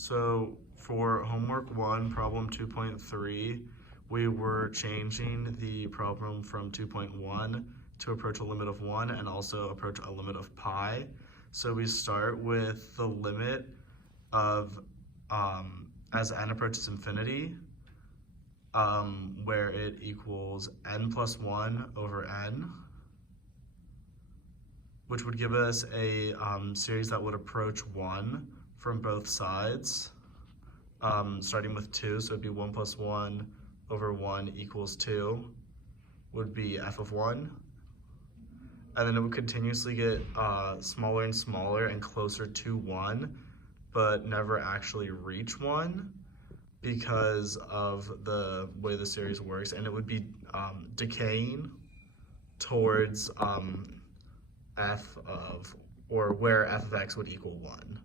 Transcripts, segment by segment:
So for homework 1, problem 2.3, we were changing the problem from 2.1 to approach a limit of 1 and also approach a limit of pi. So we start with the limit of as n approaches infinity, where it equals n plus 1 over n, which would give us a series that would approach 1 from both sides, starting with 2, so it'd be 1 plus 1 over 1 equals 2, would be f of 1. And then it would continuously get smaller and smaller and closer to 1, but never actually reach 1 because of the way the series works. And it would be decaying towards f of, or where f of x would equal 1.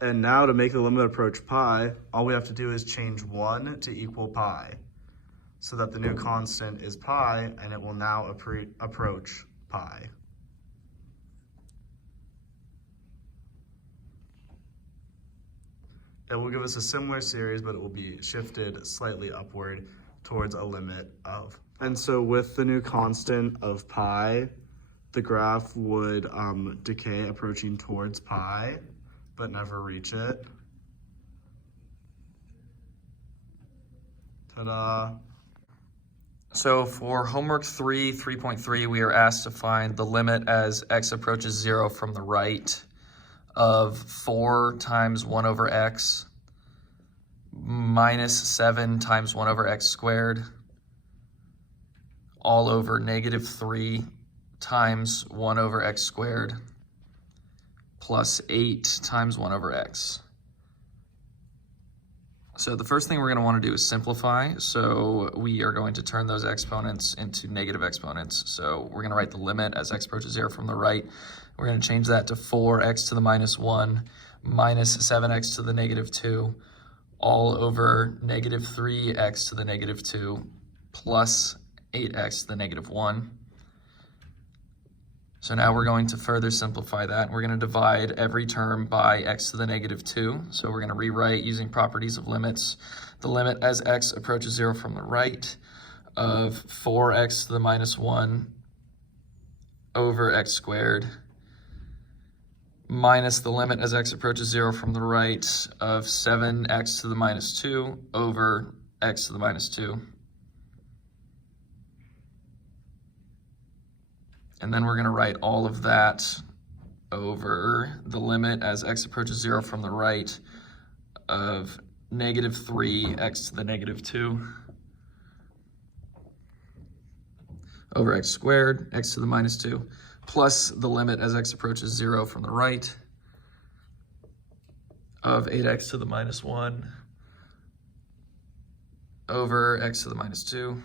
And now to make the limit approach pi, all we have to do is change 1 to equal pi, so that the new constant is pi, and it will now approach pi. It will give us a similar series, but it will be shifted slightly upward towards a limit of. And so with the new constant of pi, the graph would decay approaching towards pi, but never reach it. Ta-da. So for homework 3.3, we are asked to find the limit as x approaches 0 from the right of 4 times 1 over x minus 7 times 1 over x squared all over negative 3 times 1 over x squared plus 8 times 1 over x. So the first thing we're going to want to do is simplify. So we are going to turn those exponents into negative exponents. So we're going to write the limit as x approaches 0 from the right. We're going to change that to 4x to the minus 1 minus 7x to the negative 2 all over negative 3x to the negative 2 plus 8x to the negative 1. So now we're going to further simplify that. We're going to divide every term by x to the negative 2. So we're going to rewrite using properties of limits. The limit as x approaches 0 from the right of 4x to the minus 1 over x squared minus the limit as x approaches 0 from the right of 7x to the minus 2 over x to the minus 2. And then we're going to write all of that over the limit as x approaches 0 from the right of negative 3x to the negative 2 over x squared, x to the minus 2, plus the limit as x approaches 0 from the right of 8x to the minus 1 over x to the minus 2.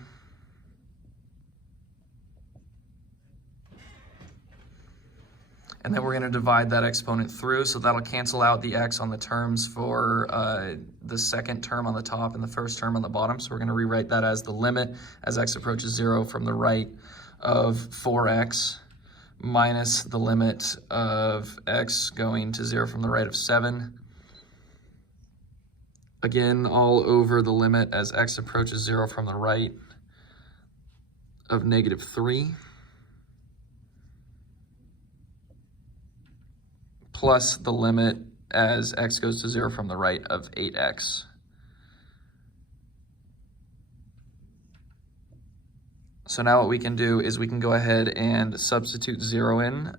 And then we're going to divide that exponent through, so that'll cancel out the x on the terms for the second term on the top and the first term on the bottom. So we're going to rewrite that as the limit as x approaches 0 from the right of 4x minus the limit of x going to 0 from the right of 7. Again, all over the limit as x approaches 0 from the right of negative 3. Plus the limit as x goes to 0 from the right of 8x. So now what we can do is we can go ahead and substitute 0 in.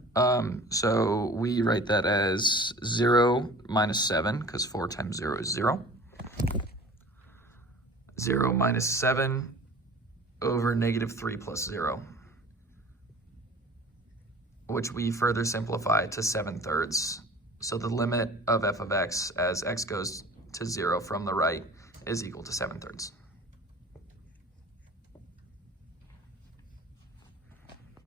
So we write that as 0 minus 7, because 4 times 0 is 0. 0 minus 7 over negative 3 plus 0. Which we further simplify to 7/3. So the limit of f of x as x goes to 0 from the right is equal to 7/3.